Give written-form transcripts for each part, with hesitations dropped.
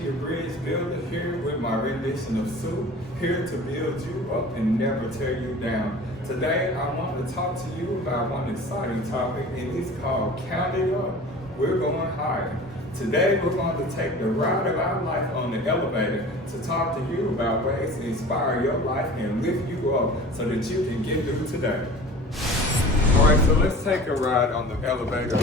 Your Bridge Builder here with my rendition of Sue, here to build you up and never tear you down. Today I want to talk to you about one exciting topic, and it's called Count It Up. We're going higher. Today we're going to take the ride of our life on the elevator to talk to you about ways to inspire your life and lift you up so that you can get through today. Alright, so let's take a ride on the elevator.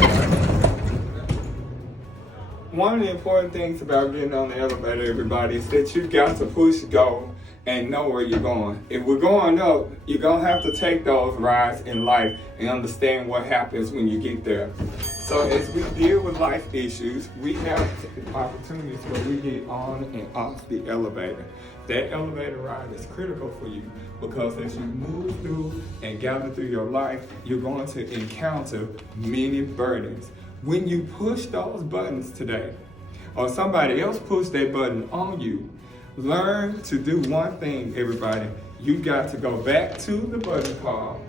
One of the important things about getting on the elevator, everybody, is that you got to push go and know where you're going. If we're going up, you're going to have to take those rides in life and understand what happens when you get there. So as we deal with life issues, we have opportunities where we get on and off the elevator. That elevator ride is critical for you because as you move through and gather through your life, you're going to encounter many burdens. When you push those buttons today, or somebody else pushed that button on you, learn to do one thing, everybody. You got to go back to the button call,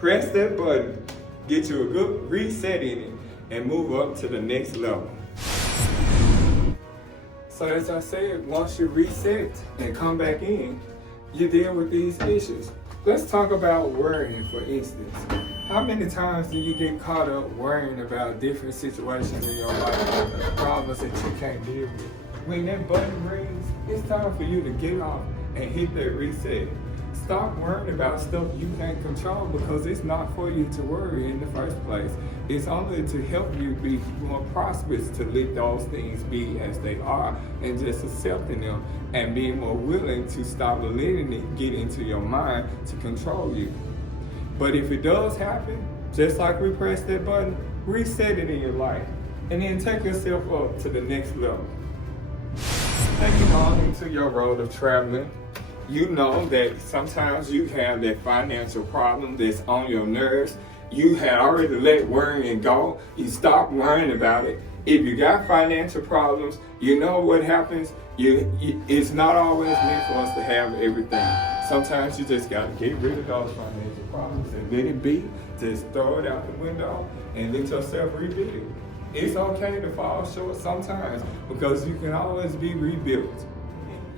press that button, get you a good reset in it, and move up to the next level. So as I said, once you reset and come back in, you deal with these issues. Let's talk about worrying, for instance. How many times do you get caught up worrying about different situations in your life, problems that you can't deal with? When that button rings, it's time for you to get off and hit that reset. Stop worrying about stuff you can't control because it's not for you to worry in the first place. It's only to help you be more prosperous, to let those things be as they are and just accepting them and being more willing to stop letting it get into your mind to control you. But if it does happen, just like we press that button, reset it in your life and then take yourself up to the next level. Taking on into your road of traveling, you know that sometimes you have that financial problem that's on your nerves. You had already let worrying go. You stop worrying about it. If you got financial problems, you know what happens. It's not always meant for us to have everything. Sometimes you just got to get rid of those financial problems and let it be. Just throw it out the window and let yourself rebuild. It's okay to fall short sometimes because you can always be rebuilt.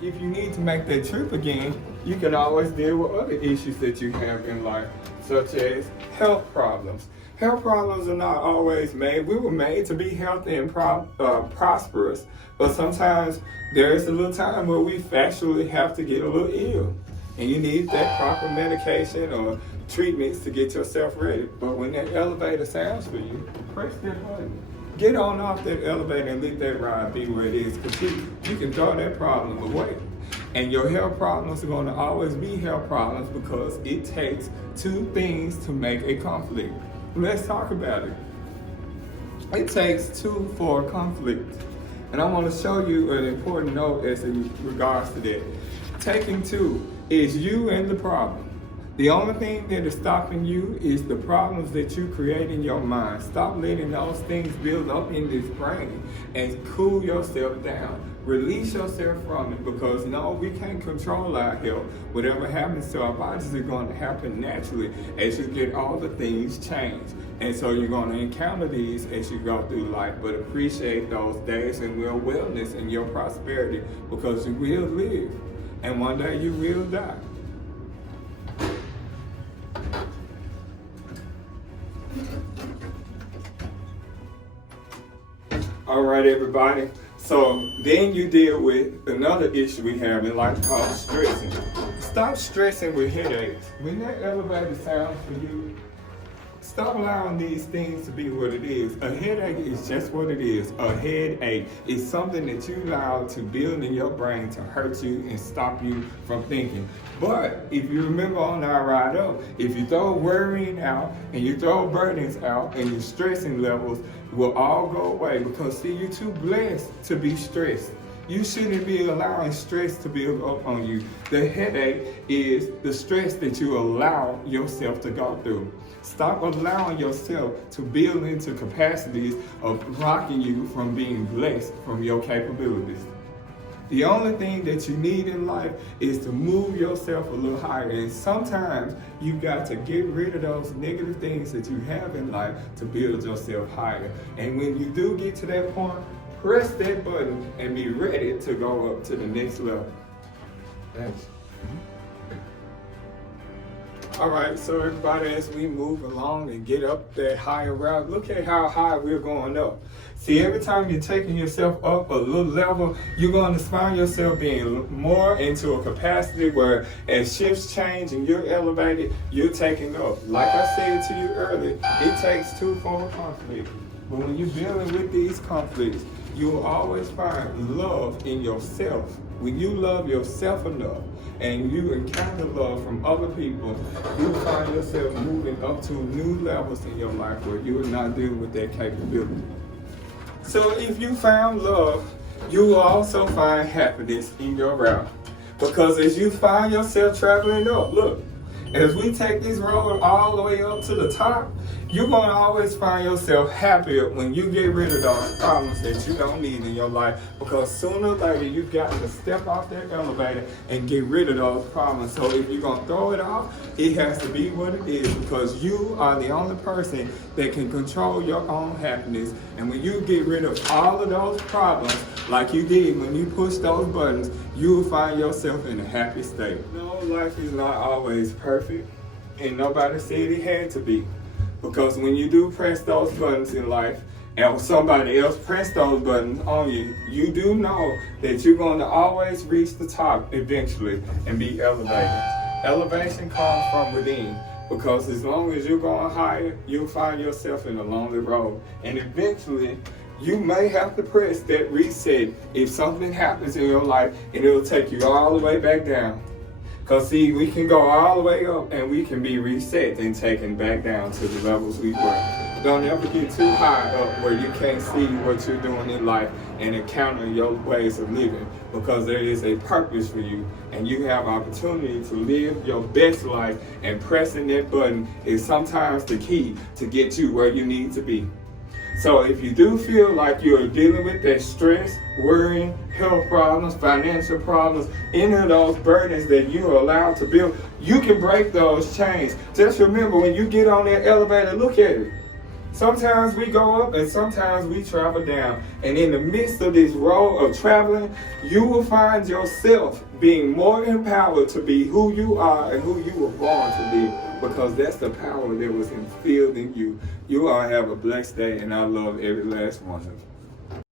If you need to make that trip again, you can always deal with other issues that you have in life, such as health problems. Health problems are not always made. We were made to be healthy and prosperous, but sometimes there's a little time where we factually have to get a little ill, and you need that proper medication or treatments to get yourself ready. But when that elevator sounds for you, press that button. Get on off that elevator and let that ride be where it is, because you can throw that problem away. And your health problems are going to always be health problems because it takes two things to make a conflict. Let's talk about it. It takes two for a conflict. And I want to show you an important note as in regards to that. Taking two is you and the problem. The only thing that is stopping you is the problems that you create in your mind. Stop letting those things build up in this brain and cool yourself down. Release yourself from it because no, we can't control our health. Whatever happens to our bodies is going to happen naturally as you get all the things changed. And so you're going to encounter these as you go through life, but appreciate those days and your wellness and your prosperity because you will live and one day you will die. All right, everybody. So then you deal with another issue we have in life called stressing. Stop stressing with headaches. When that elevator sounds for you, stop allowing these things to be what it is. A headache is just what it is. A headache is something that you allow to build in your brain to hurt you and stop you from thinking. But if you remember on our ride up, if you throw worrying out and you throw burdens out and your stressing levels will all go away because see, you're too blessed to be stressed. You shouldn't be allowing stress to build up on you. The headache is the stress that you allow yourself to go through. Stop allowing yourself to build into capacities of blocking you from being blessed from your capabilities. The only thing that you need in life is to move yourself a little higher. And sometimes you got to get rid of those negative things that you have in life to build yourself higher. And when you do get to that point, press that button and be ready to go up to the next level. Thanks. All right, so everybody, as we move along and get up that higher route, look at how high we're going up. See, every time you're taking yourself up a little level, you're going to find yourself being more into a capacity where as shifts change and you're elevated, you're taking up. Like I said to you earlier, it takes two forms of conflict. But when you're dealing with these conflicts, you will always find love in yourself. When you love yourself enough and you encounter love from other people, you find yourself moving up to new levels in your life where you are not dealing with that capability. So if you found love, you will also find happiness in your route. Because as you find yourself traveling up, look, as we take this road all the way up to the top, you're going to always find yourself happier when you get rid of those problems that you don't need in your life. Because sooner or later, you've got to step off that elevator and get rid of those problems. So if you're going to throw it off, it has to be what it is. Because you are the only person that can control your own happiness. And when you get rid of all of those problems, like you did when you push those buttons, you will find yourself in a happy state. No, life is not always perfect. And nobody said it had to be. Because when you do press those buttons in life, and somebody else press those buttons on you, you do know that you're going to always reach the top eventually and be elevated. Elevation comes from within. Because as long as you're going higher, you'll find yourself in a lonely road. And eventually, you may have to press that reset if something happens in your life and it'll take you all the way back down. Because see, we can go all the way up and we can be reset and taken back down to the levels we were. Don't ever get too high up where you can't see what you're doing in life and encounter your ways of living, because there is a purpose for you and you have opportunity to live your best life, and pressing that button is sometimes the key to get you where you need to be. So if you do feel like you're dealing with that stress, worrying, health problems, financial problems, any of those burdens that you are allowed to build, you can break those chains. Just remember, when you get on that elevator, look at it. Sometimes we go up and sometimes we travel down. And in the midst of this road of traveling, you will find yourself being more empowered to be who you are and who you were born to be, because that's the power that was instilled in you. You all have a blessed day, and I love every last one of you.